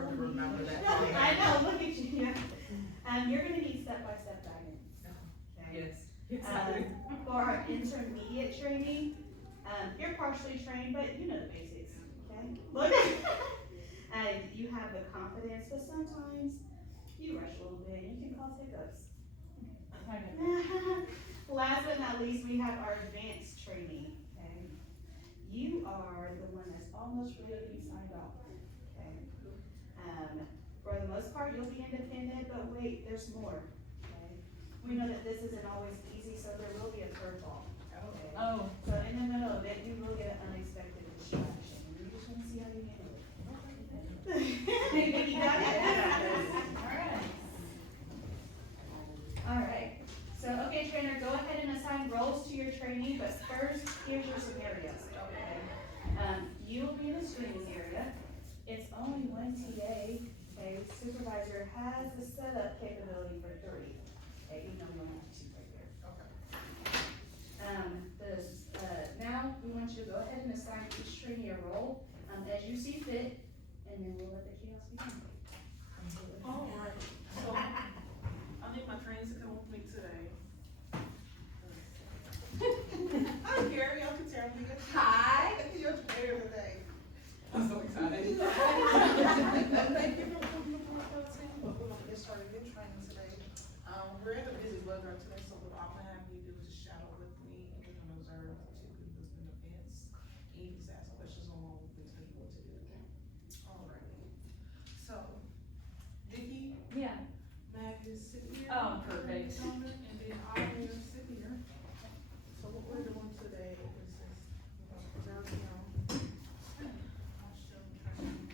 hard to remember that. I know, look at you. You're gonna need step-by-step guidance. Okay? Yes. For our intermediate training, you're partially trained, but you know the basics, okay? Look, and you have the confidence, but sometimes you rush a little bit and you can cause hiccups. Last but not least, we have our advanced training, okay? You are the one that's almost ready to be signed off, okay? For the most part, you'll be independent, but wait, there's more, okay? We know that this isn't always easy, so there will be a curveball, okay? Oh. So in the middle of it, you will get an unexpected distraction, and we just wanna see how you handle it. You got it? Alright, so, okay, trainer, go ahead and assign roles to your trainee, but first, here's your scenarios, okay? You will be in the screening area. It's only one TA, okay? Supervisor has the setup capability for 3, okay? Even though we don't have 2 right there. Now, we want you to go ahead and assign each trainee a role, as you see fit, and then we'll let the chaos begin. Alright, so I need my trainers to come with me today. Hi Gary, y'all can tell me. Hi. You're trainer today. I'm so excited. Thank you for coming to our team. We're gonna get started in training today. We're in a busy blood drive today, so what I'm gonna have you do is just shadow with me and we're gonna observe particularly what's been events. And you just ask questions on what we tell you what to do. Alright. So, Vicky, Yeah. Mag is sitting here. Oh, perfect. And then I will sit here. So what we're doing today is just, we're gonna observe him. I'll show him training.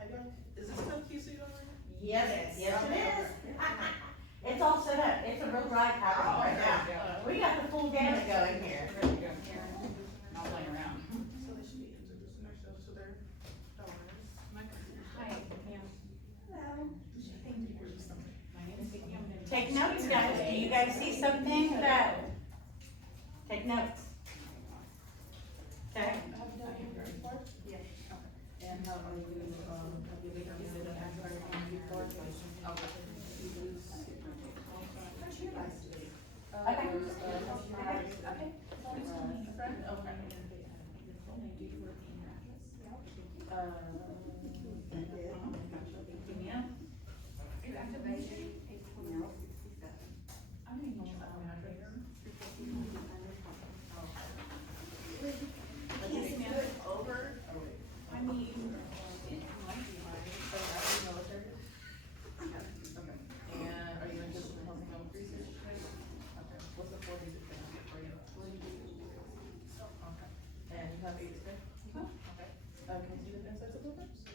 Have y'all, is this stuff key seat already? Yes, yes it is. It's all set up, it's a real drive happening right now. We got the full gamut going here. Not playing around. So they should be introducing themselves to their donors. Hi, Pam. Hello. My name is Vicky. I'm gonna- Take notes, guys, do you guys see something that, take notes. Okay? Have you done any before? And how are you, have you been using the Android before? Okay. Okay.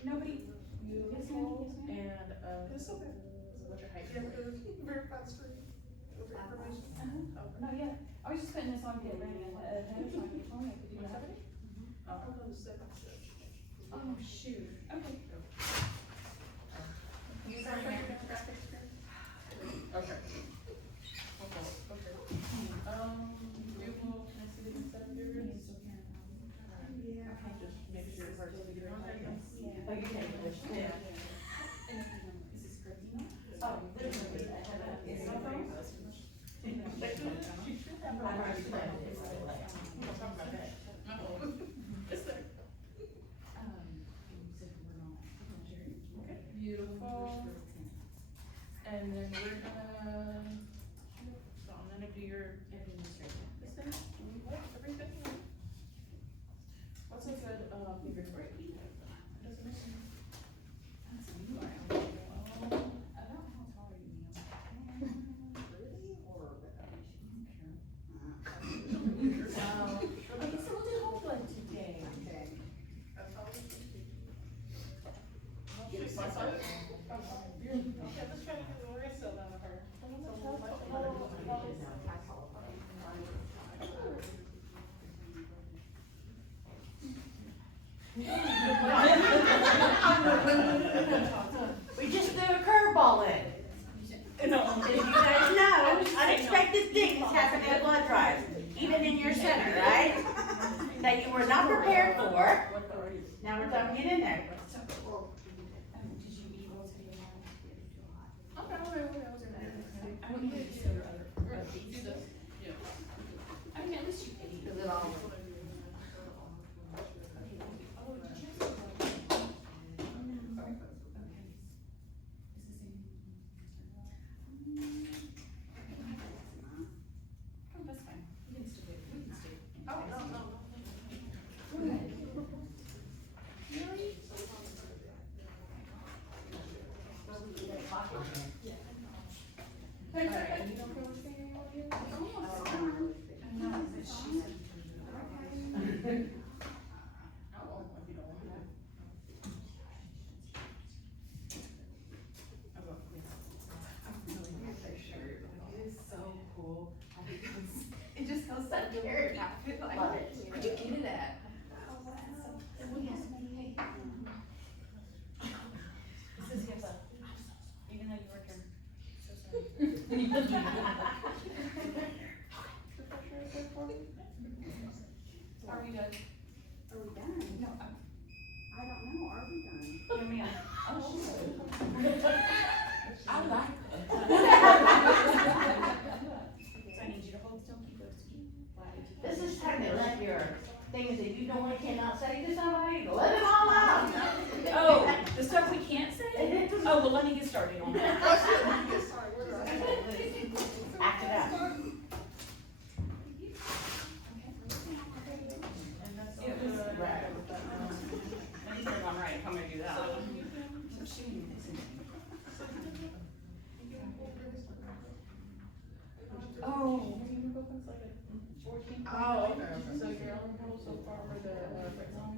Nobody. Yes, ma'am. It's okay. What's your height? Yeah, because verify the screen with the information. Not yet. I was just putting this on to get ready ahead of time. You told me I could do that. I'll go to the second step. Oh, shoot. Okay. Okay. Okay. You will, can I see the consent of yours? Just make sure your heart's beating right. Oh, you're taking this, yeah. Is this correct email? Oh, literally, I have a, it's no phone. I've already put it, it's still like. We don't talk about that. It's there. You said we're not. Okay, beautiful. And then we're gonna, so I'm gonna do your Administrator. this thing, everything. What's a good, figure for it? Doesn't matter. You are. About how tall are you, ma'am? Pretty or It's a little whole blood today. That's all. Yes, my son. Okay, let's try to get the rest of it out of her. We just threw a curveball in. No, as you guys know, unexpected things happen at blood drives, even in your center, right? That you were not prepared for. Now we're done, get in there. Did you eat those today? Okay, I was in there. I want you to do your other, pizza. Yeah. I mean, at least you ate. Is it all? Oh, did you have to? Okay. Is this anything? Oh, that's fine. We can still do it. We can still. Oh, no. Really? Alright, you don't feel the same anymore here? I know, but she's. Oh, if you don't want that. Oh, well, yes. I'm really good at that shirt. It is so cool. I think it just goes so good with your outfit. Like, Love it. where'd you get it at? Oh, wow. Hey. This is HIPAA. Even though you work here. So sorry. Are we done? Are we done? No, I don't know, are we done? yeah, ma'am. Oh. I like that. So I need you to hold still, keep those flat. This is time to let your things that you normally cannot say to somebody, let it all out. Oh, the stuff we can't say? Oh, well, let me get started on that. Act it out. It was, right. Let me turn it on right, I'm gonna do that. Oh. Oh, okay. So you're on hold so far for the, red zone?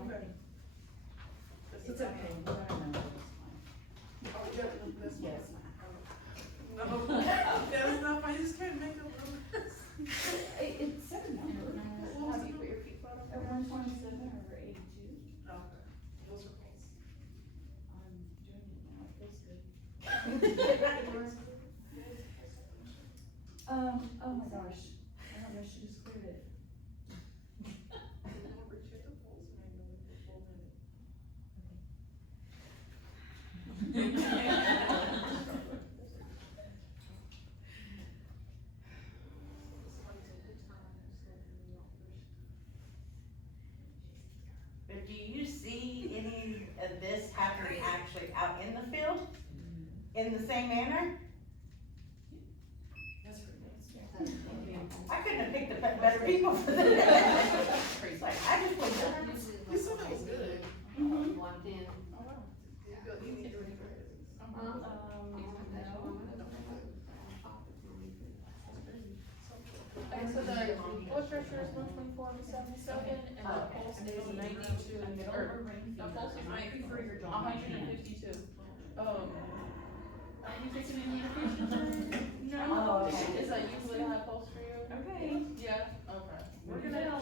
Okay. It's okay. Oh, yeah, that's Yes. No, that's not fine, you just can't make it. It's seven number. Have you put your feet flat over 127 or 82? Okay. Those are close. I'm doing it now, it feels good. Oh my gosh, I don't know, she just cleared it. But do you see any of this happening actually out in the field? In the same manner? That's pretty good. I couldn't have picked a better people for this. It's like, I just went down. You said that was good. Mhm. Oh, wow. You need to read it. Okay, so the blood pressure is 124/77, and the pulse is 92, or, the pulse is 152. Are you taking any medication? No? Oh, okay. Is that usually a high pulse for you? Okay. Yeah, okay. We're gonna,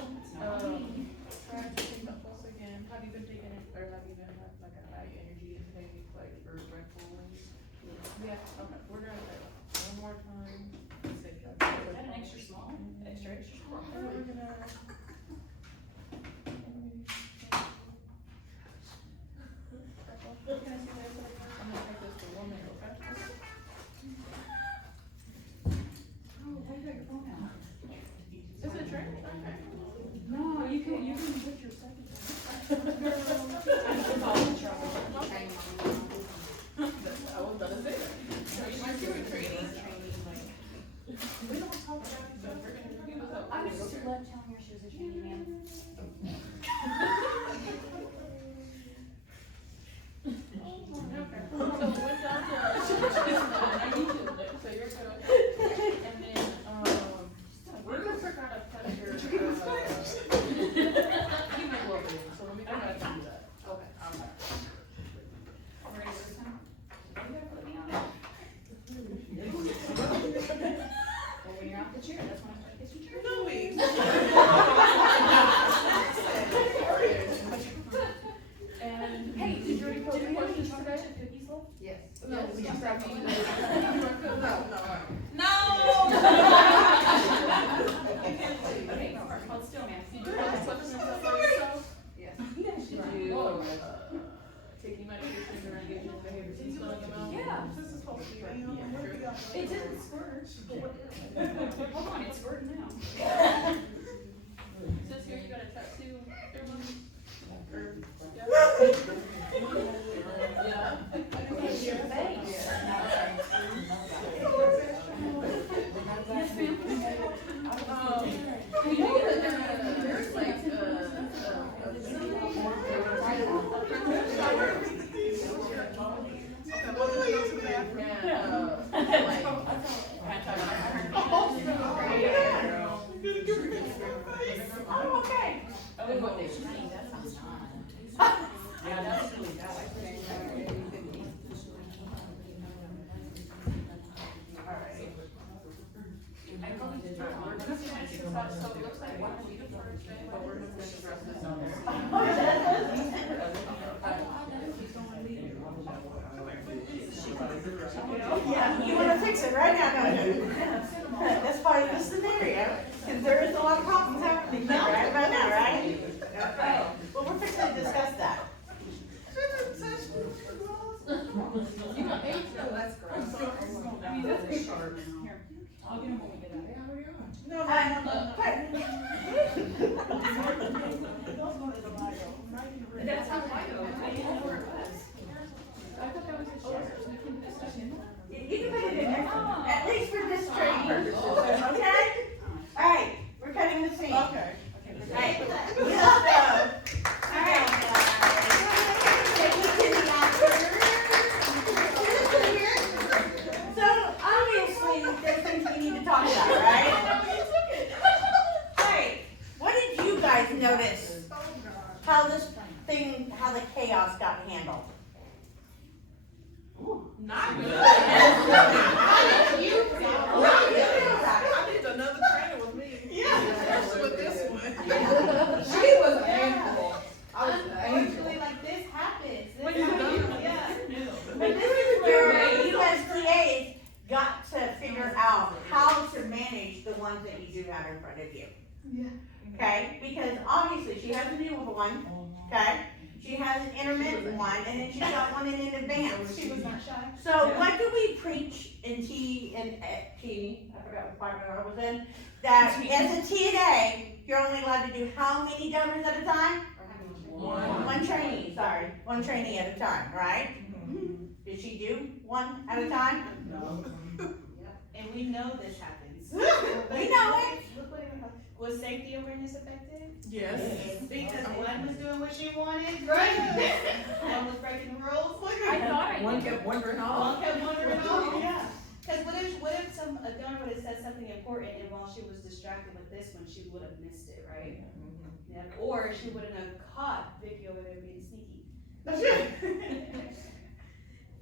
try to take that pulse again. Have you been taking it, or have you been like a high energy intake, like, for Red Bull? Yeah, okay, we're gonna try that one more time. Is that an extra small? Extra small? And we're gonna. Can I see that? I'm gonna take this for 1 minute, okay? Oh, why you got your phone out? Is it training? Okay. No, you can put your second. I was gonna say that. Are you doing training? Hold on, it's squirting now. Says here you got a tattoo, everyone? Yeah. Yes, ma'am. You know that there's like, Oh, okay. And what they're saying, that sounds fun. Yeah, that's really bad. I probably did that. We're gonna finish this up, so it looks like one will be the first day, but we're gonna finish the rest of this on there. Yeah, you wanna fix it right now, don't you? That's part of the scenario, cause there is a lot of problems happening right about now, right? Okay, well, we're fixing to discuss that. You got eight? That's great. I mean, that's pretty sharp. Here, I'll get them when we get out. No, That's how I go. I didn't know where it was. I thought that was a share, so we can discuss it. You can put it in there, at least for this training purposes, okay? Alright, we're cutting the scene. Okay. Right. Alright. Take me to the after. So, obviously, there's things we need to talk about, right? Alright, what did you guys notice? How how the chaos got handled? Not good. How did you feel? I need another trainer with me. Yeah. Especially with this one. She was a handful. Unfortunately, like this happens. This happens. Yeah. But this is where USDA's got to figure out how to manage the ones that you do have in front of you. Yeah. Okay, because obviously she has a new one, okay? She has an intermittent one, and then she's got one in advance. She was not shy. So what do we preach in T, I forgot what department I was in, that as a TNA, you're only allowed to do how many donors at a time? One trainee, sorry, one trainee at a time, right? Did she do one at a time? No. And we know this happens. We know it. Was safety awareness effective? Yes. Because one was doing what she wanted, right? One was breaking the rules. I thought I One did. kept wandering One off. kept wondering, oh, yeah. Cause what if a donor would have said something important and while she was distracted with this one, she would have missed it, right? Yeah, or she wouldn't have caught Vicky over there being sneaky.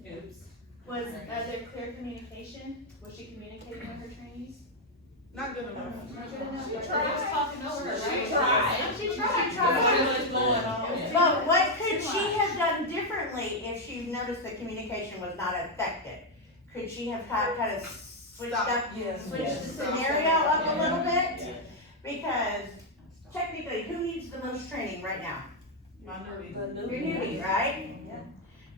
Oops. Was there clear communication? Was she communicating with her trainees? Not good enough. She tried talking over her, right? She tried. What's going on? But what could she have done differently if she noticed the communication was not effective? Could she have kind of switched the scenario up a little bit? Because technically, who needs the most training right now? Your newbie, right? Yeah.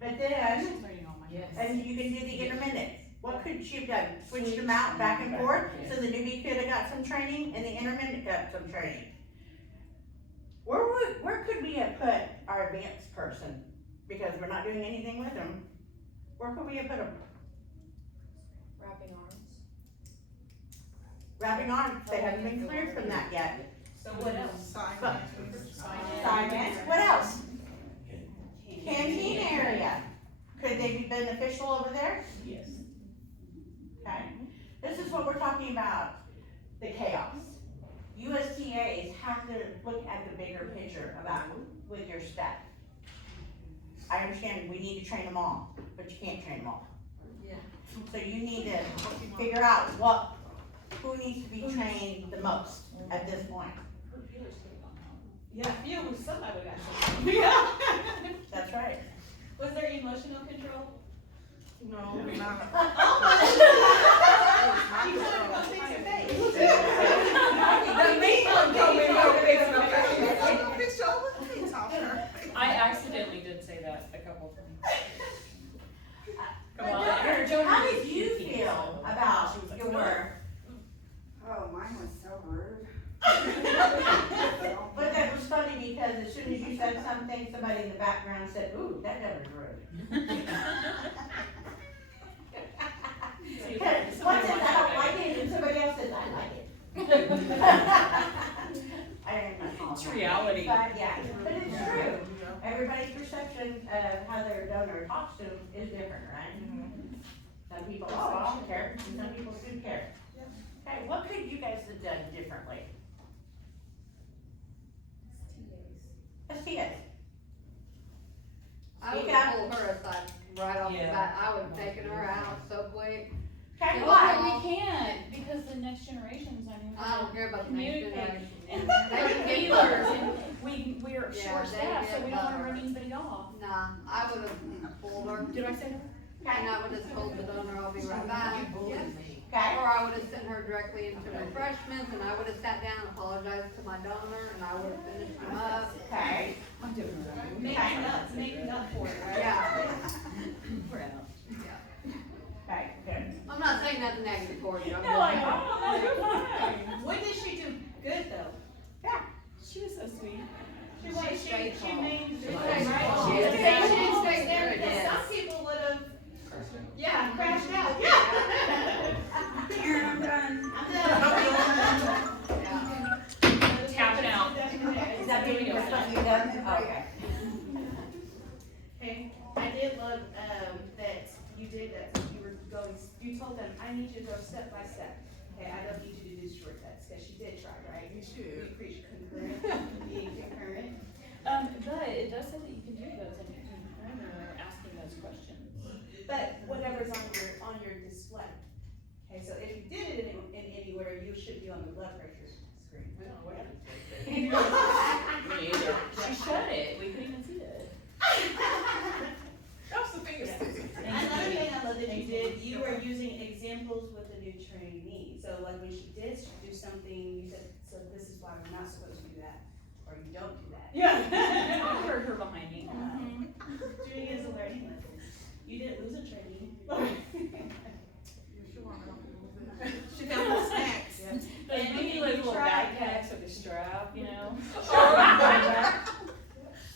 But then, Yes. and you can do the intermittent. What could she have done? Switched them out back and forth, so the newbie could have got some training and the intermittent got some training. Where could we have put our advanced person? Because we're not doing anything with them. Where could we have put them? Wrapping arms. Wrapping arms, they haven't been cleared from that yet. So what else? Assignments, what else? Canteen area. Could they be beneficial over there? Yes. Okay, this is what we're talking about, the chaos. USTAs have to look at the bigger picture about with your staff. I understand we need to train them all, but you can't train them all. Yeah. So you need to figure out who needs to be trained the most at this point. Yeah, somebody would have got something. Yeah. That's right. Was there emotional control? No, not. You told her to go fix your face. I accidentally did say that a couple of times. But Doctor, how did you feel about your work around and said, ooh, that Deborah's rude. Cause one says, I don't like it, and somebody else says, I like it. I ain't my fault. It's reality. But yeah, but it's true. Everybody's perception of how their donor talks to them is different, right? Some people, oh, I don't care, and some people do care. Okay, what could you guys have done differently? STAs. I would Speak up. have pulled her aside right off the Yeah. bat, I would have taken her out so quick. Okay, Yeah. why? But we can't, because the next generations, I mean, I don't care about the next communicate. generation. And They they're can get healers, better. and we're Yeah, short staffed, so they we get don't wanna better. run anybody off. Nah, I would have pulled her, Did I say that? and I would have told the donor, I'll be right back. Okay, Or I would have sent her directly into refreshments, and I would have sat down, apologized to my donor, and I would have finished them up. okay, I'm doing it right. Making up for it, right? Yeah, We're out. okay, good. I'm not saying nothing negative towards you, I'm No, I just. know, you're fine. What did she do good though? She was so sweet. She made, She stayed she calm. made, She right. stayed calm. She She stayed stayed- calm. she stayed there, Because yes. some people would have, Yeah, crashed out, yeah. Here, I'm done. I'm done. Yeah. Tapping out. Is that being your something you done? Okay. Okay, I did love, that you did that, you were going, you told them, I need you to go step by step. Okay, I don't need you to do shortcuts, cause she did try, right? You should. We preach concurrent, being concurrent. But it does say that you can do those and when you're asking those questions. But whatever's on your display. Okay, so if you did it in anywhere, you should be on the blood pressure screen. Me either. She shut it, we couldn't even see it. That's the thing. Another thing I love that you did, you were using examples with the new trainee. So like when she did do something, you said, so this is why we're not supposed to do that, or you don't do that. Yeah. I heard her behind me. Doing it as a learning lesson. You didn't lose a trainee. She got the snacks. Those And mini you like little tried backpacks with a strap, you know?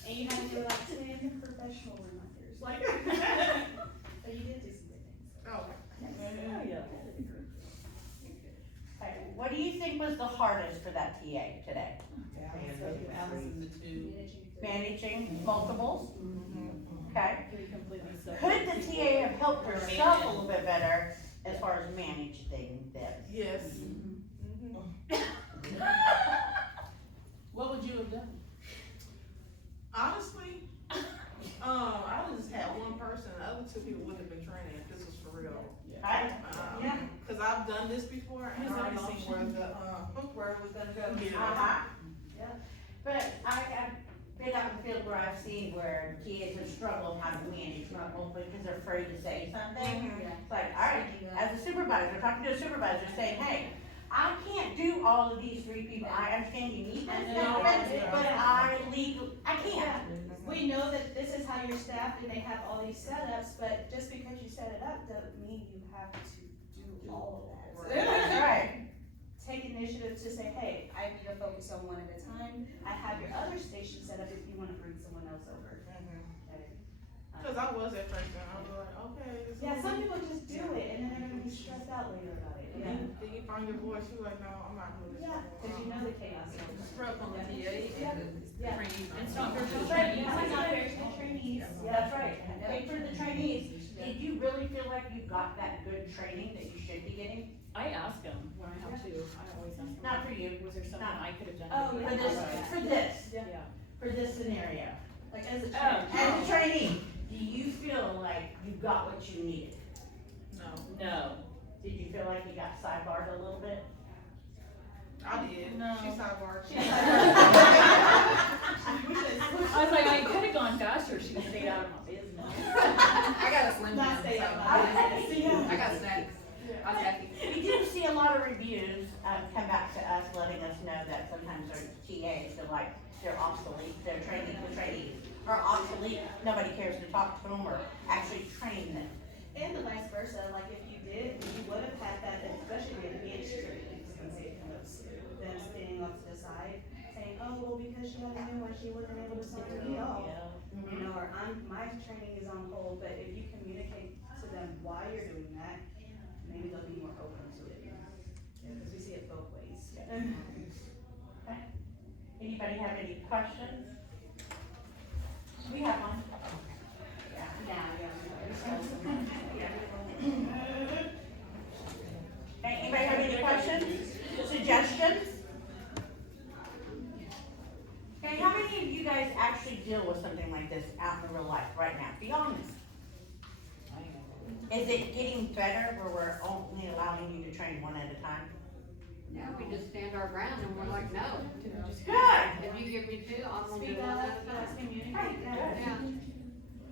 And you had to do like 10 professional reminders, like. So you did do some good things. Oh. Oh, yeah. Okay, what do you think was the hardest for that TA today? Managing multiples? Okay. We completely sucked. Could the TA have helped herself a little bit better as far as managing them? Yes. What would you have done? Honestly, I would just had one person, the other two people wouldn't have been training if this was for real. Right? Yeah. Cause I've done this before and Is I that already an seen where the, Where it was gonna go. Yeah. Uh-huh. Yeah. But I've been out in the field where I've seen where TAs have struggled how to manage multiple because they're afraid to say something. It's like, all right, as a supervisor, talking to a supervisor, saying, hey, I can't do all of these three people. I understand you need them, but I can't. We know that this is how you're staffed and they have all these setups, but just because you set it up doesn't mean you have to do all of that. Right. Take initiative to say, hey, I need to focus on one at a time. I have your other station set up if you wanna bring someone else over. Okay. cause I was at first and I was like, okay. this is- Yeah, some people just do it and then they're gonna be stressed out later about it. And then you find your voice, you like, no, I'm not doing this. Yeah, cause you know the chaos. Scrub on the TA Yeah. and the Yeah. trainees. It's not for That's just right. trainees. It's not fair to the trainees. That's right. Take for the trainees. Did you really feel like you got that good training that you should be getting? I ask them when I have to, I always ask them. Not for you. Was there something Not- I could have done? Oh, differently? For this, Yeah. for this scenario. Like as a Oh. trainee. As a trainee, do you feel like you got what you needed? No, No. Did you feel like you got sidebarred a little bit? I did. No. She sidebarred. I was like, I could have gone faster, she stayed out of my business. I got a slim Not stay jim, out so. of my business. I got snacks. I was happy. We do see a lot of reviews, come back to us letting us know that sometimes our TAs feel like they're obsolete, their trainees are obsolete, nobody cares to talk to them or actually train them. And the vice versa, like if you did, you would have had that, especially with advanced trainings, them standing off to the side, saying, oh, well, because she had a new one, she wasn't able to talk to me at all. You know, or training is on hold, but if you communicate to them why you're doing that, maybe they'll be more open to it. Yeah, cause we see it both ways. Anybody have any questions? We have one. Okay, anybody have any questions, suggestions? Okay, how many of you guys actually deal with something like this out in real life right now? Be honest. Is it getting better where we're only allowing you to train one at a time? Yeah, we just stand our ground and we're like, no. Good. If you give me two, I'm gonna do Speak one up, at a let's time. communicate, yeah. Yeah.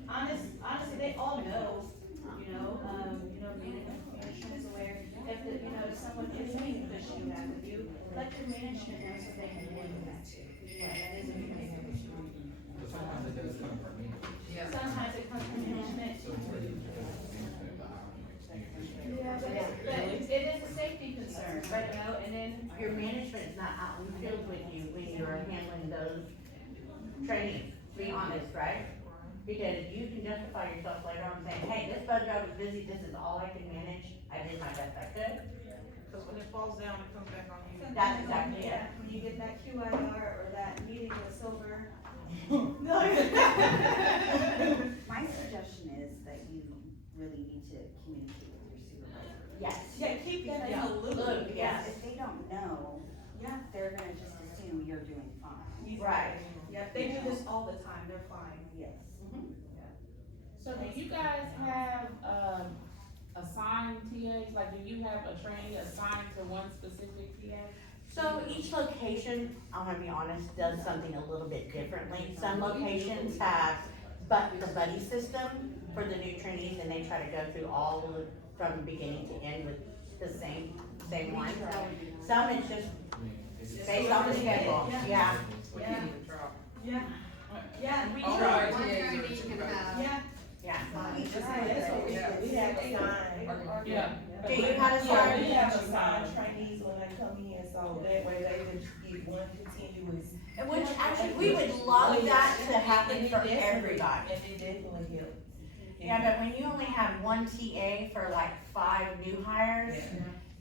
Honestly, they all know, management is aware, if if someone is being pushed to that with you, let your management know so they can handle that too. Yeah, that is a big issue. Sometimes it does come from me. Sometimes it comes from management. Yeah, but it is a safety concern, and then. Your management is not out in the field with you when you're handling those trainings, be honest, right? Because you can justify yourself later on saying, hey, this bud job is busy, this is all I can manage, I did my best I could. Cause when it falls down, it comes back on you. That's exactly it. When you get that QIR or that meeting with Silver. My suggestion is that you really need to communicate with your supervisor. Yes. Yeah, keep that in the loop. Loop, yes. Because if they don't know, Yeah. they're gonna just assume you're doing fine. Right. Yep, they do this all the time, they're fine. Yes. So do you guys have, assigned TAs, like, do you have a trainee assigned to one specific TA? So each location, I'm gonna be honest, does something a little bit differently. Some locations have the buddy system for the new trainees, and they try to go through all of it from beginning to end with the same one. Some it's just based on the schedule, yeah. We Yeah. can't even try. Yeah. Yeah, we All try. right. One TAs are trainee can supervisors. have, Yeah. Yeah. That's what we have. We have Yeah. Do you have a Yeah, sign? we have assigned trainees when they come in, so that way they can get one continuous. Which actually, we would love that to happen And it for definitely- everybody. And it definitely helps. Yeah, but when you only have one TA for like 5 new hires,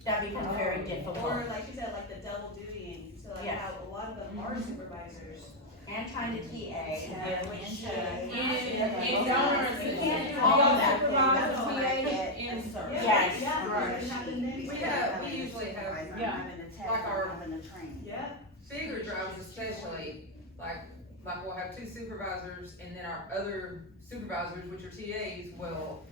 that becomes very Or difficult. like you said, like the double dutying, so like Yes. how a lot of them are supervisors. And trying to TA. Yeah, and which, to- In donor You can't do all all of that. supervisor, That's when I get in- a service. Yes. Yeah. Right. Yeah. We usually have, Yeah. I'm having a test, like our- I'm having a train. Yeah. bigger jobs especially, like we'll have 2 supervisors and then our other supervisors, which are TAs,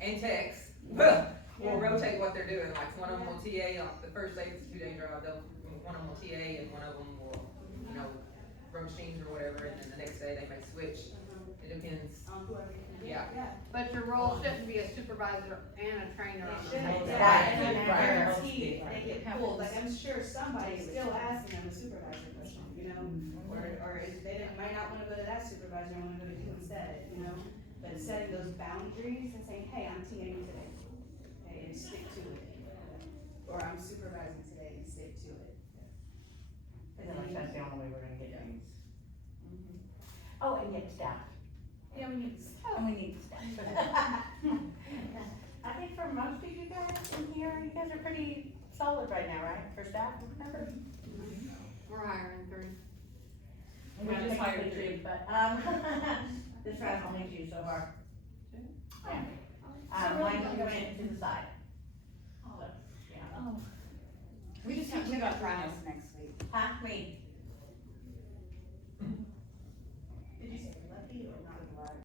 and techs, will rotate what they're doing, like one of them will TA, like the first day it's a 2-day drive, one of them will TA and one of them will, run machines or whatever, and then the next day they may switch, it depends. Whoever you can do. Yeah. but your role shouldn't be a supervisor and a trainer on the They same shouldn't, day. Right. and I Right. guarantee they get pulled, like I'm sure somebody's still asking them a supervisor question, or if they might not wanna go to that supervisor, and wanna go to you instead, but setting those boundaries and saying, hey, I'm TAing today, hey, and stick to it. Or I'm supervising today and stick to it. Pretty much that's the only way we're gonna get things. Oh, and get staff. Yeah, we need. And we need staff. I think for most of you guys in here, you guys are pretty solid right now, right, for staff members? We're hiring 3. We just hired 2, but, this round only 2 so far. Yeah. One went to the side. So, yeah. We got trials next week. Huh, me?